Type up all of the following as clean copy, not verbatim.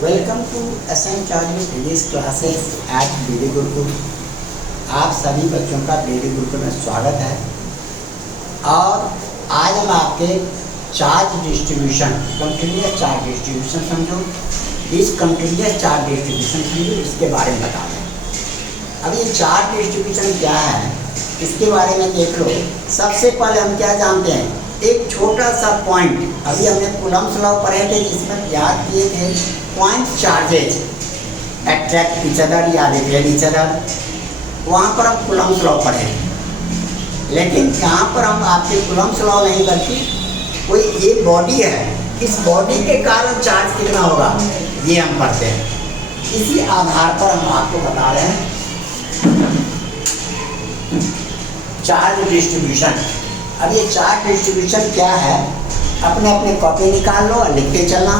Welcome to SM Chaudhary physics classes at BD Gurukul. आप सभी बच्चों का BD गुरुकुल में स्वागत है। और आज हम आपके charge distribution, continuous charge distribution समझो, इस कंटिन्यूअस चार्ज डिस्ट्रीब्यूशन समझो, इसके बारे में बता दें। अब ये चार्ज डिस्ट्रीब्यूशन क्या है इसके बारे में देख लो। सबसे पहले हम क्या जानते हैं, एक छोटा सा पॉइंट, अभी हमने कूलम्ब्स लॉ पढ़े थे जिसमें याद किए थे point charges attract each other या रिपेल ईच अदर, वहाँ पर हम कूलम्ब्स लॉ पढ़े। लेकिन यहाँ पर हम आपके कूलम्ब्स लॉ नहीं बल्कि कोई ये बॉडी है, इस बॉडी के कारण चार्ज कितना होगा ये हम पढ़ते हैं। इसी आधार पर हम आपको बता रहे हैं चार्ज डिस्ट्रीब्यूशन। अब ये चार्ज डिस्ट्रीब्यूशन क्या है, अपने अपने कॉपी निकाल लो और लिखते चलना।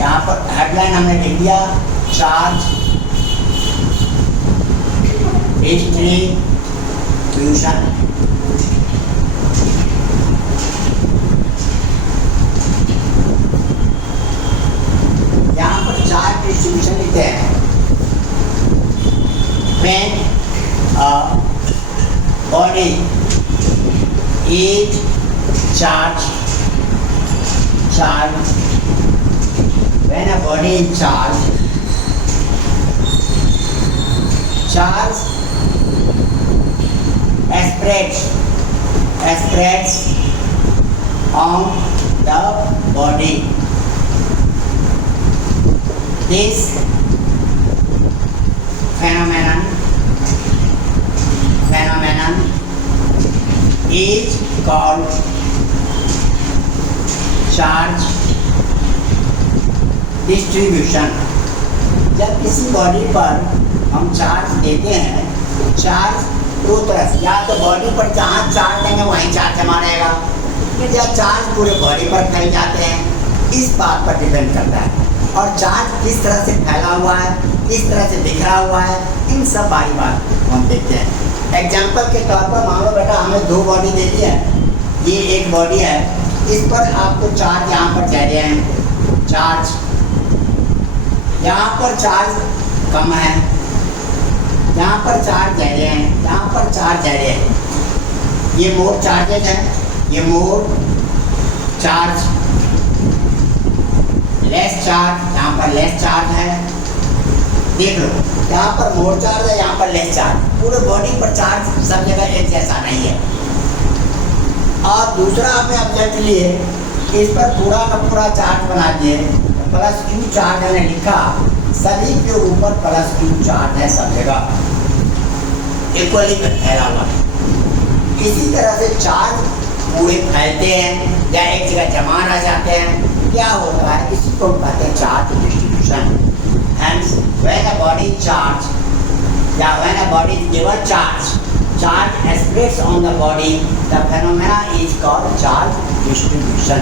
यहाँ पर हेडलाइन हमने लिख दिया, चार्ज डिस्ट्रीब्यूशन। यहाँ पर चार्ज डिस्ट्रीब्यूशन लिखते हैं, when body is charged, when a body is charged spreads on the body. This phenomenon is called charge distribution। जब किसी बॉडी पर हम चार्ज देते हैं, चार्ज दो तरह से, या तो बॉडी पर जहाँ चार्ज देंगे वहीं चार्ज जमा रहेगा, या चार्ज पूरे बॉडी पर फैल जाते हैं, इस बात पर डिपेंड करता है। और चार्ज किस तरह से फैला हुआ है, किस तरह से बिखरा हुआ है, इन सब बारी बात हम देखते हैं। एग्जाम्पल के तौर पर मान लो बेटा हमें दो बॉडी दे दी है, ये एक बॉडी है, इस पर आपको चार्ज यहाँ पर दे रहे हैं, चार्ज यहाँ पर चार्ज कम है, यहाँ पर चार्ज दे रहे हैं, यहाँ पर चार्ज दे रहे हैं। ये मोर चार्जेज है, ये मोर चार्ज, लेस चार्ज, यहाँ पर लेस चार्ज है। देख लो यहाँ पर मोर चार्ज है, यहाँ पर लेस चार्ज, पूरे बॉडी पर चार्ज सब जगह एक जैसा नहीं है। और दूसरा आपने ऑब्जेक्ट लिए, इस पर पूरा का पूरा चार्ज बना दिए, +Q चार्ज हमने लिखा, सभी के ऊपर +Q चार्ज है, सब जगह इक्वली फैला हुआ। इसी तरह से चार्ज पूरे फैलते हैं या एक जगह जमा रह जाते हैं, क्या होता है, इसी को कहते हैं charge distribution. Hence, when a body is charged, when a body is given charge spreads on the body, the phenomena is called charge distribution.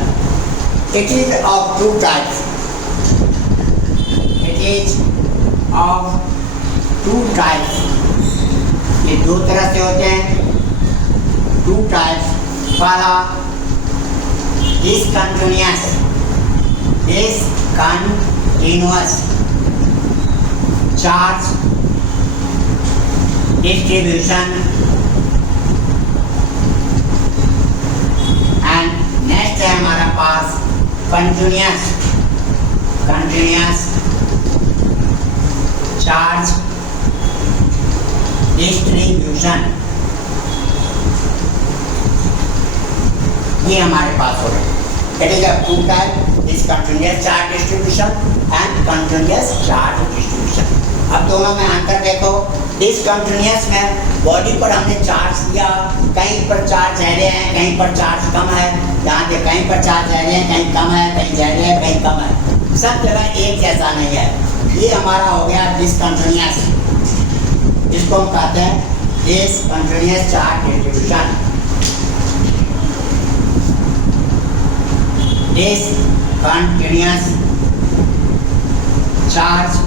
It is of two types. It is of two types. ये दो तरह से होते हैं, two types. पहला discontinuous charge distribution, and next है हमारा पास continuous charge distribution। ये हमारे पास हो गया। It is a two type, discontinuous charge distribution and continuous charge distribution। अब दोनों में अंतर देखो। डिसकंटिन्यूअस में बॉडी पर हमने चार्ज दिया, कहीं पर चार्ज ज़्यादा है, कहीं पर चार्ज कम है, जहाँ पे कहीं पर चार्ज ज़्यादा है, कहीं कम है, कहीं ज़्यादा है, कहीं कम है, सब जगह एक जैसा नहीं है। ये हमारा हो गया डिसकंटिन्यूअस, जिसको हम कहते हैं discontinuous charge distribution. Discontinuous charge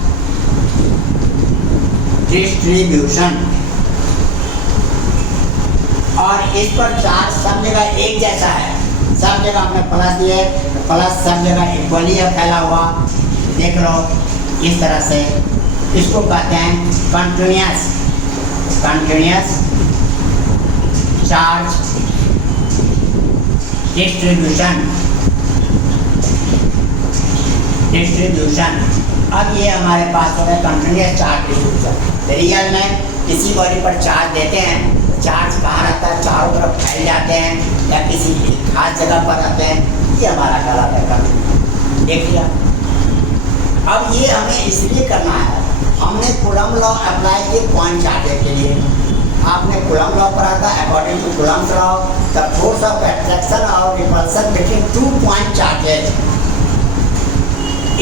distribution, और इस पर चार्ज सब जगह एक जैसा है, सब जगह हमने प्लस दिए, प्लस सब जगह इक्वली है फैला हुआ, देख लो इस तरह से। इसको कहते हैं कंटिन्यूअस चार्ज डिस्ट्रीब्यूशन। अब ये हमारे पास हो गया कंटिन्यूअस चार्ज डिस्ट्रीब्यूशन। रियल में किसी बॉडी पर चार्ज देते हैं, चार्ज कहाँ रहता है, चारों तरफ फैल जाते हैं या किसी खास जगह पर रहते हैं, ये हमारा कहलाता है कंटिन्यूअस। देख लिया। अब ये हमें इसलिए करना है, हमने कूलम लॉ अप्लाई किए पॉइंट चार्जेस के लिए। आपने कूलम लॉ पढ़ा था। According to coulomb's law the force of attraction और repulsion between 2 point charges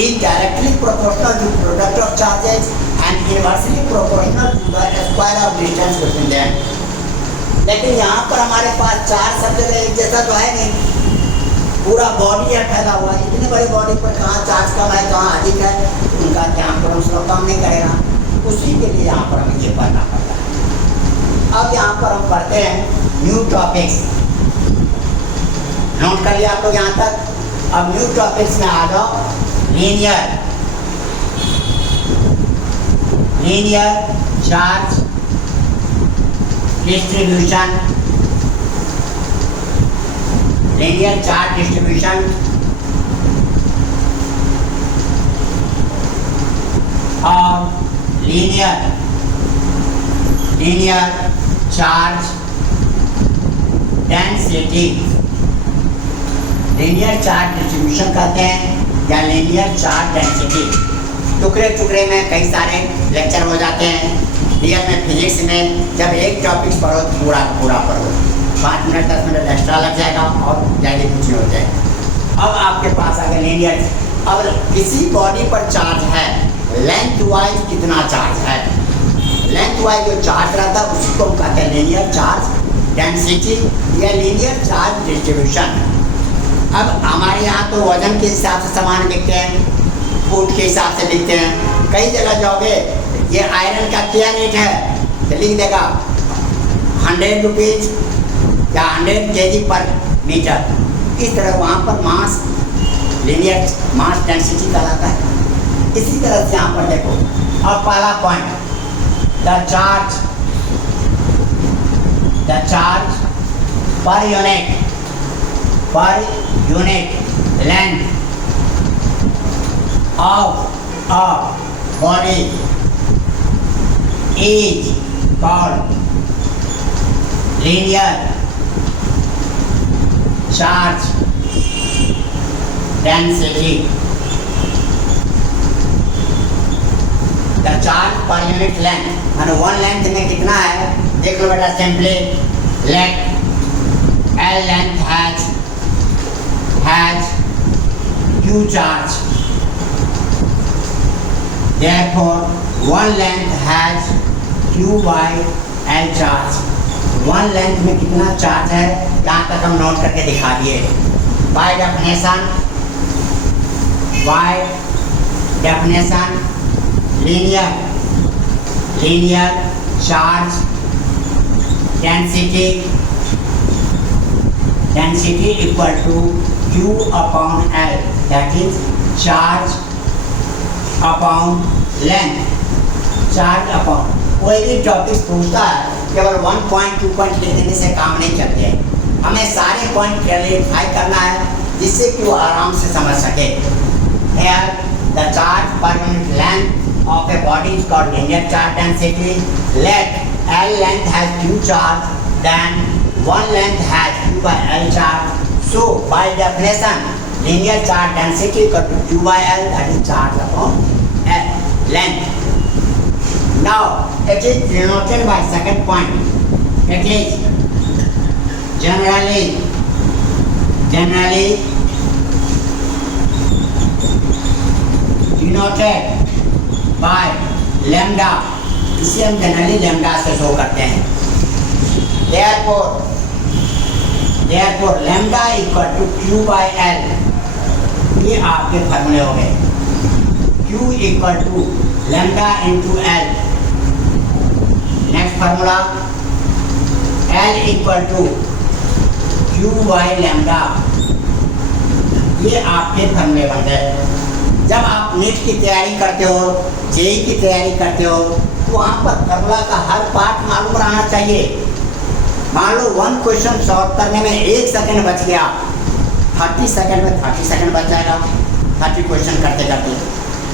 is directly proportional to product of charges and inversely proportional to the square of distance between them। लेकिन यहाँ पर हमारे पास चार सब जगह एक जैसा तो है नहीं, पूरा बॉडी है फैला हुआ है। इतने बड़ी बॉडी पर कहाँ चार्ज कम है कहाँ अधिक है, उनका क्या कूलम्स लॉ काम नहीं करेगा। उसी के लिए यहाँ पर हमें ये पढ़ना पड़ता है। अब यहाँ पर हम पढ़ते हैं न्यू टॉपिक्स। नोट कर लिया आप लोग यहाँ तक। अब न्यू टॉपिक्स में आ जाओ। Linear charge distribution. Linear charge distribution और linear charge density. Linear charge distribution कहते हैं या लीनियर चार्ज डेंसिटी। टुकड़े टुकड़े में कई सारे लेक्चर हो जाते हैं। रियल में फिजिक्स में जब एक टॉपिक पढ़ो तो पूरा पढ़ो, 5 मिनट 10 मिनट एक्स्ट्रा लग जाएगा और ज़्यादा कुछ नहीं हो जाएगा। अब आपके पास अगर लीनियर, अब किसी बॉडी पर चार्ज है, लेंथ वाइज कितना चार्ज है, लेंथ वाइज जो चार्ज रहता है उसी को हम कहते हैं लीनियर चार्ज डेंसिटी या लीनियर चार्ज डिस्ट्रीब्यूशन। अब हमारे यहाँ तो वजन के हिसाब से सामान बिकते हैं, फुट के हिसाब से बिकते हैं। कई जगह जाओगे, ये आयरन का क्या रेट है तो लिख देगा 100 रुपीज़ या 100 kg पर मीटर। इस तरह वहाँ पर मास लीनियर मास डेंसिटी कहलाता है। इसी तरह से यहाँ पर देखो। अब पहला point, the charge per unit length of a body is called linear charge density। The charge per unit length and one length में कितना है देख लो बेटा। Simply let L length has Q charge, therefore one length has Q by L charge। one length में कितना charge है यहाँ तक हम नोट करके दिखा दिए। by definition linear charge density equal to Q upon L, that is charge upon length। Charge upon कोई भी टॉपिक पूछता है केवल 1 पॉइंट 2 पॉइंट लिख देने से काम नहीं चलते। हमें सारे पॉइंट क्लैरिफाई करना है जिससे कि वो आराम से समझ सके। Here the charge per unit length of a body is called linear charge density। Let L length has Q charge, then one length has Q by L charge। So by definition linear charge density equal to Q by L, that is charge upon L length। Now it is denoted by second point, it is generally denoted by lambda। इसे हम generally lambda से show करते हैं। therefore lambda equal to Q by L। ये आपके फॉर्मूले हो गए। Q equal to lambda into L। Next formula L equal to Q by lambda। ये आपके फॉर्मूले बन गए। जब आप नीट की तैयारी करते हो, जेई की तैयारी करते हो, तो वहाँ पर फॉर्मूला का हर पार्ट मालूम रहना चाहिए। मान लो 1 क्वेश्चन सॉल्व करने में 1 सेकंड बच गया, 30 सेकंड में 30 सेकंड बच जाएगा 30 क्वेश्चन करते करते।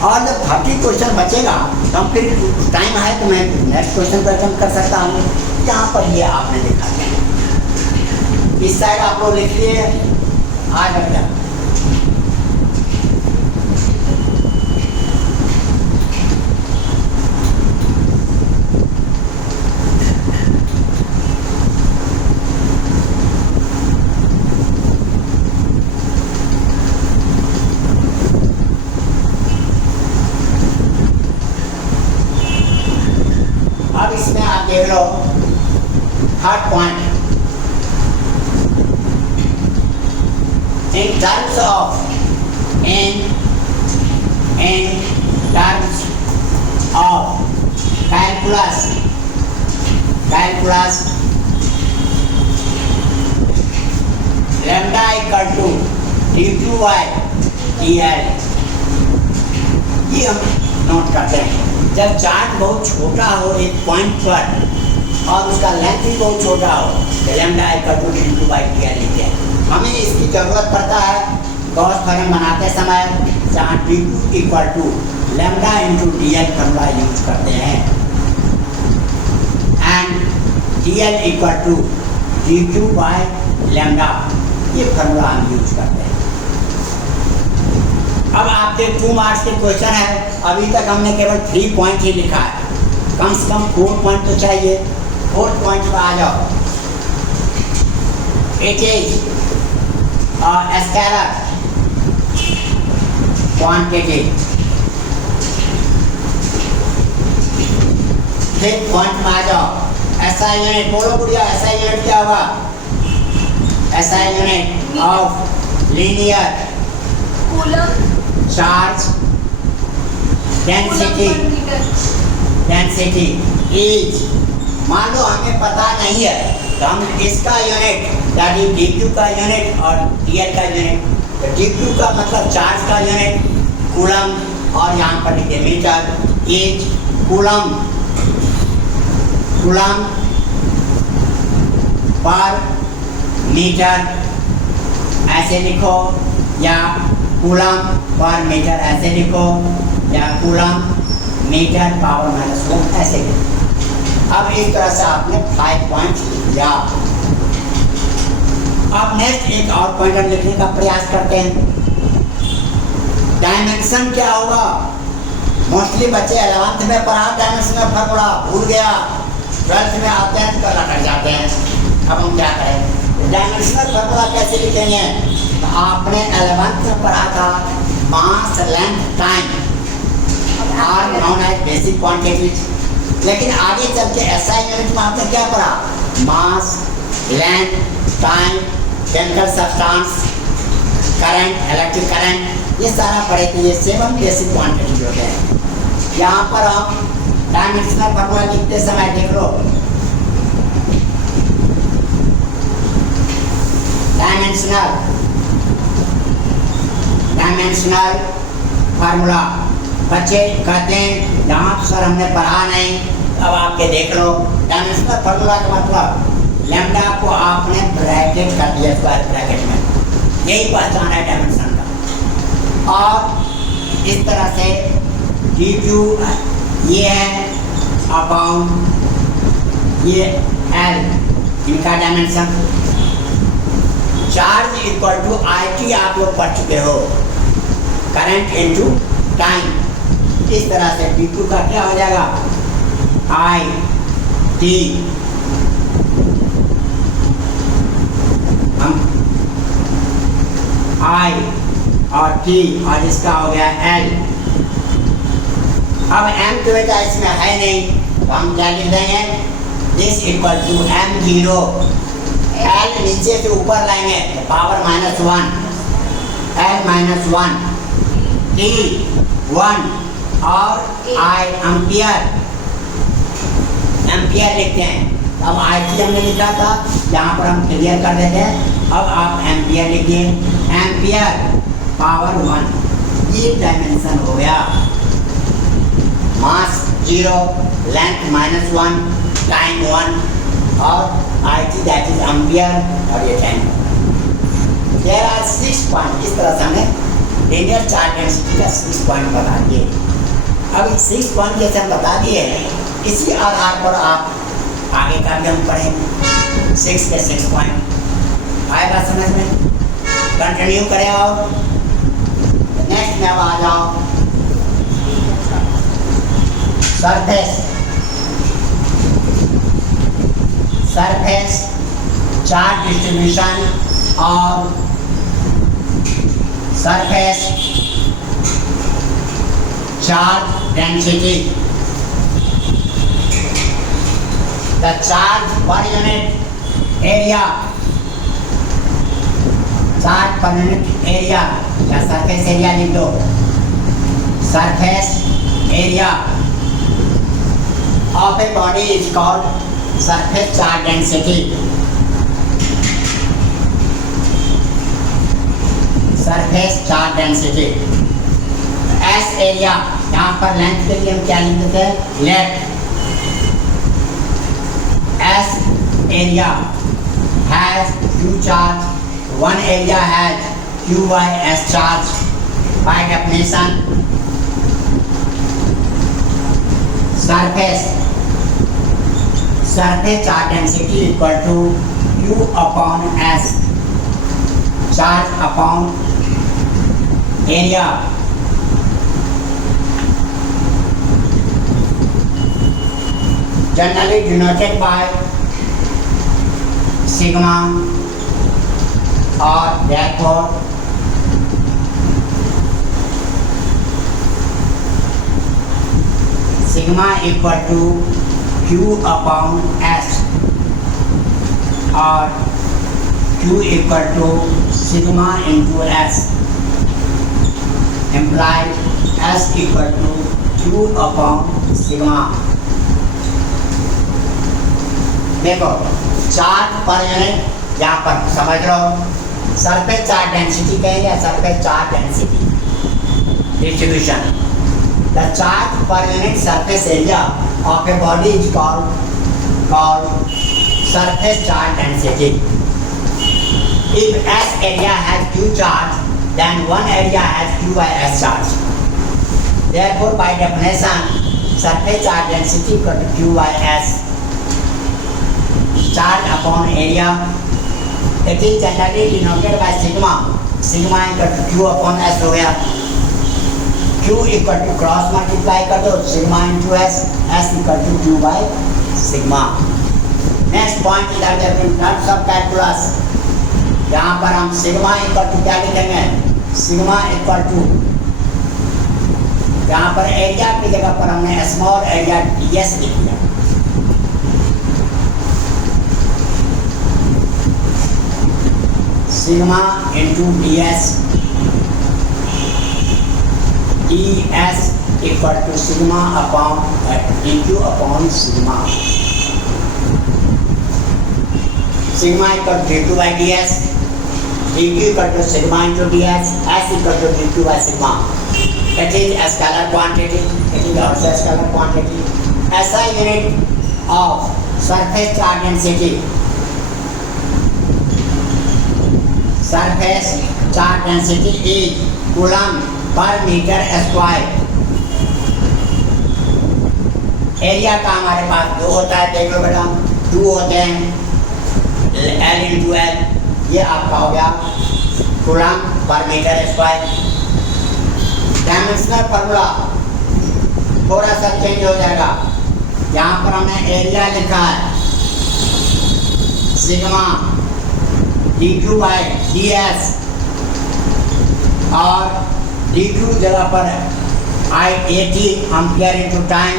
और जब 30 क्वेश्चन बचेगा तो हम फिर टाइम है तो मैं नेक्स्ट क्वेश्चन पर अटेम्प्ट कर सकता हूँ। यहाँ पर ये आपने लिखा है, इस साइड आप लोग लिख लिए। आज बढ़िया इसमें आप देख लो third point, in terms of calculus lambda equal to d2/dl। ये हम नोट करते हैं। जब चार्ट बहुत छोटा हो एक पॉइंट पर और उसका लेंथ भी बहुत छोटा हो तो लैम्डा इक्वल टू d2/dl लिखते हैं। हमें इसकी ज़रूरत पड़ता है गॉस थ्योरम बनाते समय, जहाँ d2 equal to lambda into dl formula use करते हैं एंड dl इक्वल टू d2/लैम्डा, ये फॉर्मूला हम यूज करते हैं। अब आपके 2 मार्क्स के क्वेश्चन है, अभी तक हमने केवल 3 पॉइंट ही लिखा है, कम से कम 4 पॉइंट तो चाहिए। 4 पॉइंट पर आ जाओ। It is scalar quantity. 5th point में आ जाओ। एसआई यूनिट बोलो बुढ़िया, एसआई यूनिट क्या होगा? SI unit of linear coulomb charge density is. मान लो हमें पता नहीं है तो हम इसका यूनिट यानी dq का यूनिट और dl का यूनिट, तो dq का मतलब चार्ज का यूनिट कूलम, और यहाँ पर लिखिए मीटर इज कूलम पर मीटर ऐसे लिखो, या कूलम पर मीटर ऐसे लिखो, या कूलम मीटर पावर -1 ऐसे लिखो। अब इस तरह से आपने 5 पॉइंट लिया। अब नेक्स्ट एक और पॉइंट हम लिखने का प्रयास करते हैं। डायमेंशन क्या होगा? मोस्टली बच्चे 11th में पढ़ा डायमेंशन फार्मूला भूल गया, 12th में आते हैं तो लटक जाते हैं। अब हम क्या करें? डायमेंशनल फार्मूला कैसे लिखेंगे? तो आपने 11th में पढ़ा था mass length time are known as basic quantities, लेकिन आगे चल के एसआई यूनिट में आपने क्या पढ़ा? Mass, length, time, chemical substance, current, electric current, ये सारा पढ़े थे। ये 7 बेसिक क्वांटिटीज होते हैं। यहाँ पर हम डायमेंशनल फार्मूला लिखते समय देख लो, डायमेंशनल फार्मूला। बच्चे कहते हैं जहाँ सर हमने पढ़ा नहीं, अब आपके देख लो। डायमेंशनल फार्मूला का मतलब लैम्डा को आपने ब्रैकेट कर दिया स्क्वायर ब्रैकेट में, यही पहचान है डायमेंशन का। और इस तरह से dq ये है अपॉन ये l, इनका dimension. Charge equal to IT आप लोग पढ़ चुके हो, करंट इनटू टाइम। इस तरह से dq का क्या हो जाएगा? IT हम I और T और इसका हो गया L। अब M तो बेटा इसमें है नहीं, तो हम क्या लिख देंगे? This equal to M0। L नीचे से ऊपर लाएंगे तो पावर -1, L -1, T1 और I एम्पियर लिखते हैं। अब IT हमने लिखा था, यहाँ पर हम क्लियर कर देते हैं। अब आप एम्पियर लिखिए। एम्पियर पावर 1 ये डायमेंशन हो गया। मास 0, लेंथ -1, टाइम 1 और IT दैट इज एम्पियर और ये टाइम। There are 6 point. इस तरह से हमें लीनियर चार्ज डेंसिटी का 6 पॉइंट बता दिए। अब 6 पॉइंट जैसे हम बता दिए हैं, इसी आधार पर आप आगे का भी हम पढ़ेंगे। 6 के 6 पॉइंट आएगा समझ में। कंटिन्यू करें और नेक्स्ट में अब आ जाओ सरफेस चार्ज डिस्ट्रीब्यूशन और surface charge density. The charge per unit area, charge per unit area या सरफेस एरिया लिख दो। Surface area of a body is called surface charge density. Surface charge density. S area, यहाँ पर length के लिए हम क्या लिख देते हैं? Let. S area has Q charge, one area has QY as charge. By definition, surface charge density equal to Q upon S, charge upon area. Generally denoted by sigma, or therefore sigma equal to Q upon S, or Q equal to sigma into S, implies S equal to Q upon sigma. देखो charge per unit यहाँ पर समझ लो, surface charge density कहेंगे या surface charge density distribution. The charge per unit surface area of a body is called surface charge density. If S area has Q charge, then one area has QS charge. Therefore, by definition, surface charge density equal to QS, charge upon area. It is generally denoted by sigma. Sigma equal to Q upon S हो गया। Q equal to cross multiply कर दो sigma into S, S equal to Q by sigma. Next point इधर देखो terms of calculus. यहाँ पर हम sigma equal to क्या लिखेंगे? सिग्मा इक्वल टू, यहाँ पर एरिया की जगह पर हमने स्मॉल एरिया ds लिख दिया। Sigma into ds, ds equal to sigma upon dq upon sigma. Sigma equal to d2 by ds, dq equal to sigma into ds, s equal to dq by sigma. It is a scalar quantity. It is also a scalar quantity. SI unit of surface charge density. Surface charge density is coulomb per meter square. Area का हमारे पास दो होता है, देख लो बेटा, 2 होते हैं, L into L, ये आपका हो गया coulomb per meter square। Dimensional formula थोड़ा सा चेंज हो जाएगा। यहाँ पर हमने एरिया लिखा है सिग्मा dq by ds और dq जगह पर I80 एम्पियर इंटू टाइम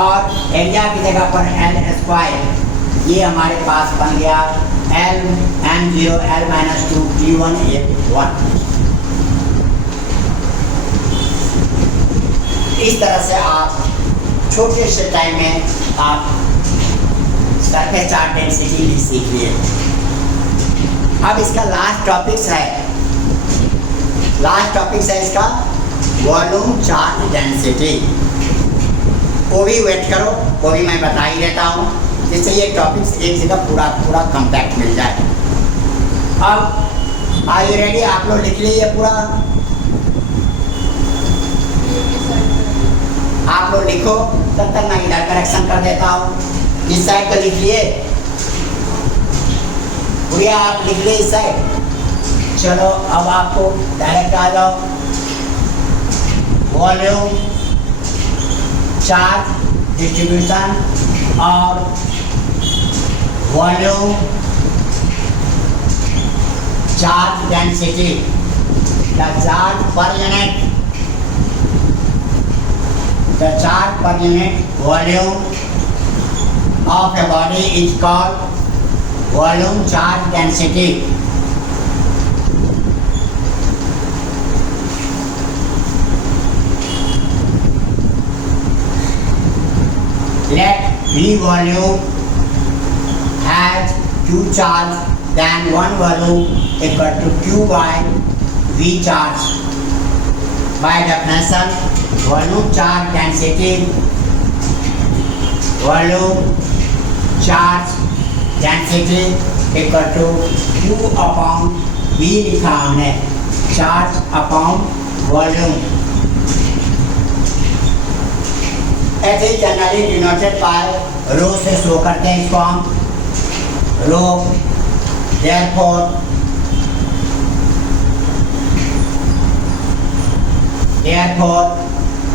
और एरिया की जगह पर L स्क्वायर। ये हमारे पास बन गया L m0 L-2 T1 A1। इस तरह से आप छोटे से टाइम में आप सरफेस चार्ज डेंसिटी भी सीख लिए। अब इसका लास्ट टॉपिक्स है लास्ट टॉपिक है इसका वॉल्यूम चार्ज डेंसिटी। वो भी वेट करो, वो भी मैं बता ही देता हूँ, जिससे ये टॉपिक्स एक जगह पूरा कंपैक्ट मिल जाए। अब आर यू रेडी? आप लोग लिख लीजिए पूरा, आप लोग लिखो, तब तक मैं इधर करेक्शन कर देता हूँ। इस साइड पर लिखिए, भैया आप लिख लीजिए इस साइड। चलो अब आपको डायरेक्ट आ जाओ। वॉल्यूम चार्ज डिस्ट्रीब्यूशन और volume charge density. The charge per unit, the charge per unit volume of a body is called volume charge density. Let V volume has Q charge, then one volume equal to Q by V charge. By definition, volume charge density, volume charge density equal to Q upon V लिखा हमने, charge upon volume. ऐसे generally denoted by रो से show करते हैं इसको हम, रो। Therefore,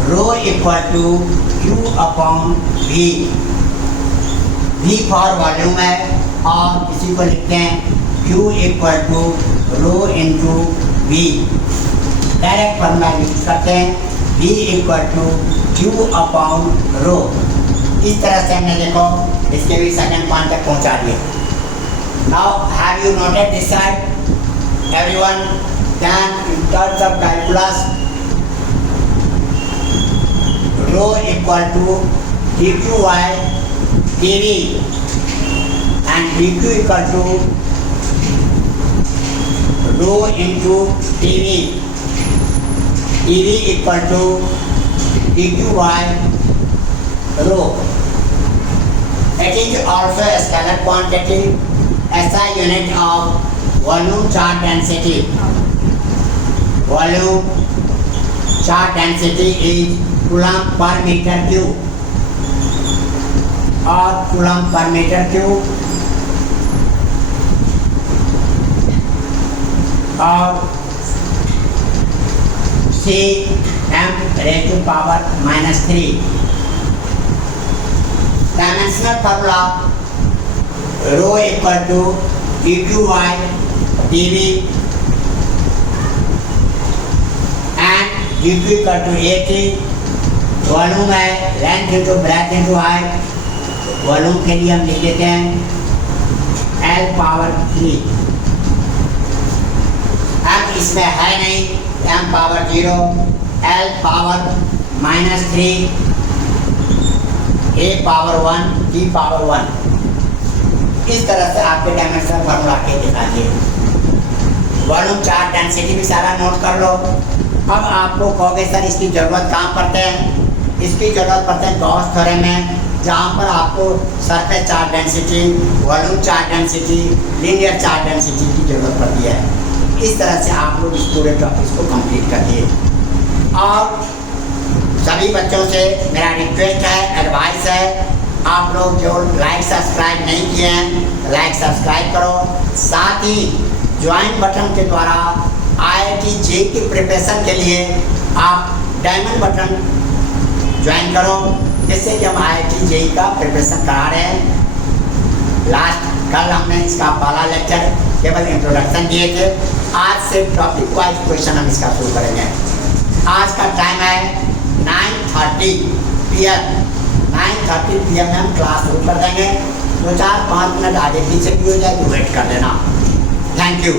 rho equal to Q upon V. V for volume है और इसी को लिखते हैं Q equal to rho into V। Direct formula use करते हैं, V equal to Q upon rho। इस तरह से हमने देखो इसके भी सेकंड पॉइंट तक पहुंचा दिए। Now have you noted this side? Everyone, then in terms of calculus, rho equal to dq by dv and dq equal to rho into dv, dv equal to dq by rho. It is also a scalar quantity, SI unit of volume charge density. Volume charge density is coulomb पर metre cube, और coulomb पर metre cube और C m raised to power -3। Dimensional formula rho equal to dq by dv and dq equal to at। Volume है length into breath into height, volume के लिए हम लिख देते हैं L पावर 3। अब इसमें है नहीं m power 0, L power -3, A power 1, D power 1। इस तरह से आपके डायमेंशनल फार्मूला के दिखा दिए। वॉल्यूम चार्ज डेंसिटी भी सारा नोट कर लो। अब आपको कहोगे सर इसकी ज़रूरत कहाँ पड़ते हैं? इसकी जरूरत पड़ता है गॉस थ्योरम में, जहाँ पर आपको surface charge density, volume charge density, linear charge density की जरूरत पड़ती है। इस तरह से आप लोग इस पूरे टॉपिक को कंप्लीट करिए। और सभी बच्चों से मेरा रिक्वेस्ट है, एडवाइस है, आप लोग जो लाइक सब्सक्राइब नहीं किए हैं लाइक सब्सक्राइब करो। साथ ही ज्वाइन बटन के द्वारा IIT JEE की प्रिपरेशन के लिए आप डायमंड बटन ज्वाइन करो, जिससे कि हम IIT JEE का प्रिपरेशन करा रहे हैं। कल हमने इसका पहला लेक्चर केवल इंट्रोडक्शन दिए थे। आज से टॉपिक वाइज क्वेश्चन हम इसका शुरू करेंगे। आज का टाइम है 9:30 PM। 9:30 PM में हम क्लास शुरू कर देंगे। 2-4-5 मिनट आगे पीछे भी हो जाए तो वेट कर लेना। Thank you.